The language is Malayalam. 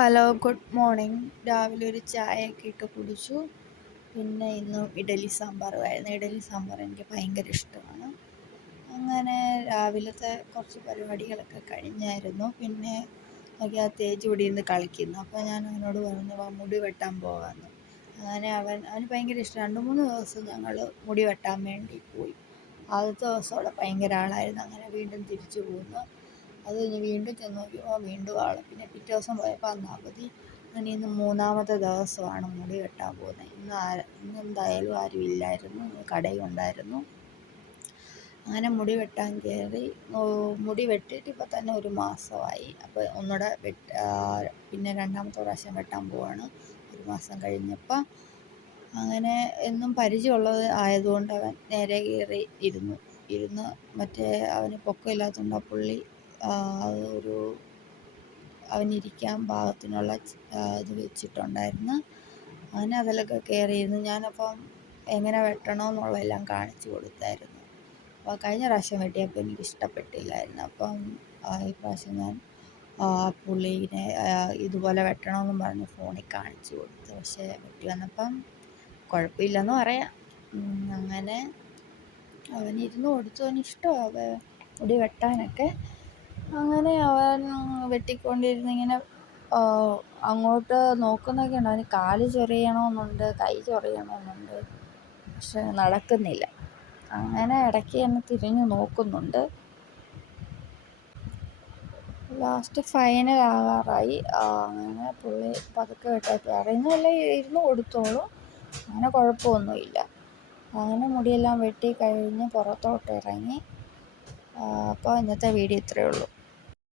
Hello, good morning. രാവിലെ ഒരു ചായയൊക്കെ ഇട്ട് കുടിച്ചു. പിന്നെ ഇന്ന് ഇഡലി സാമ്പാറുമായിരുന്നു. ഇഡലി സാമ്പാർ എനിക്ക് ഭയങ്കര ഇഷ്ടമാണ്. അങ്ങനെ രാവിലത്തെ കുറച്ച് പരിപാടികളൊക്കെ കഴിഞ്ഞായിരുന്നു. പിന്നെ നോക്കിയാൽ തേജ് ഇവിടെ ഇരുന്ന് കളിക്കുന്നു. അപ്പോൾ ഞാൻ അവനോട് പറഞ്ഞു, വാ മുടി വെട്ടാൻ പോകാമെന്ന്. അങ്ങനെ അവന് ഭയങ്കര ഇഷ്ടം. 2-3 ദിവസം ഞങ്ങൾ മുടി വെട്ടാൻ വേണ്ടി പോയി. ആദ്യത്തെ ദിവസം അവിടെ ഭയങ്കര ആളായിരുന്നു. അങ്ങനെ വീണ്ടും തിരിച്ചു പോന്നു. അത് കഴിഞ്ഞ് വീണ്ടും ചെന്ന് നോക്കിയപ്പോൾ വീണ്ടും ആൾ. പിന്നെ പിറ്റേ ദിവസം പോയപ്പോൾ അന്ന് അവധി. അങ്ങനെ ഇന്ന് 3-മത്തെ ദിവസമാണ് മുടി വെട്ടാൻ പോകുന്നത്. ഇന്ന് എന്തായാലും ആരും ഇല്ലായിരുന്നു, കടയുണ്ടായിരുന്നു. അങ്ങനെ മുടി വെട്ടാൻ കയറി. മുടി വെട്ടിയിട്ട് ഇപ്പോൾ തന്നെ 1 മാസമായി. അപ്പോൾ ഒന്നുകൂടെ പിന്നെ 2-മത്തെ പ്രാവശ്യം വെട്ടാൻ പോവാണ് 1 മാസം കഴിഞ്ഞപ്പോൾ. അങ്ങനെ എന്നും പരിചയമുള്ളത് ആയതുകൊണ്ട് അവൻ നേരെ കയറി ഇരുന്ന് മറ്റേ അവന് പൊക്കമില്ലാത്തതുകൊണ്ട് ആ പുള്ളി അവനിരിക്കാൻ പാകത്തിനുള്ള ഇത് വെച്ചിട്ടുണ്ടായിരുന്നു. അങ്ങനെ അതിലൊക്കെ കയറിയിരുന്നു. ഞാനപ്പം എങ്ങനെ വെട്ടണമെന്നുള്ളതെല്ലാം കാണിച്ചു കൊടുത്തായിരുന്നു. അപ്പോൾ കഴിഞ്ഞ പ്രാവശ്യം വെട്ടിയപ്പോൾ എനിക്ക് ഇഷ്ടപ്പെട്ടില്ലായിരുന്നു. അപ്പം ഈ പ്രാവശ്യം ഞാൻ പുള്ളീനെ ഇതുപോലെ വെട്ടണമെന്നും പറഞ്ഞ് ഫോണിൽ കാണിച്ചു കൊടുത്തു. പക്ഷേ വെട്ടി വന്നപ്പം കുഴപ്പമില്ലെന്ന് പറയാം. അങ്ങനെ അവനിരുന്ന് കൊടുത്തു. അവനിഷ്ടമാണ് മുടി വെട്ടാനൊക്കെ. അങ്ങനെ അവൻ വെട്ടിക്കൊണ്ടിരുന്നിങ്ങനെ അങ്ങോട്ട് നോക്കുന്നൊക്കെ ഉണ്ട്. അവന് കാല് ചൊറിയണമെന്നുണ്ട്, കൈ ചൊറിയണമെന്നുണ്ട്, പക്ഷെ നടക്കുന്നില്ല. അങ്ങനെ ഇടയ്ക്ക് എന്നെ തിരിഞ്ഞു നോക്കുന്നുണ്ട്. ലാസ്റ്റ് ഫൈനൽ ആകാറായി. അങ്ങനെ പുള്ളി പതുക്കെ വെട്ടാൻ അറിയുന്നതല്ലേ, ഇരുന്ന് കൊടുത്തോളൂ, അങ്ങനെ കുഴപ്പമൊന്നുമില്ല. അങ്ങനെ മുടിയെല്ലാം വെട്ടി കഴിഞ്ഞ് പുറത്തോട്ട് ഇറങ്ങി. അപ്പോൾ ഇന്നത്തെ വീഡിയോ ഇത്രയേ ഉള്ളൂ.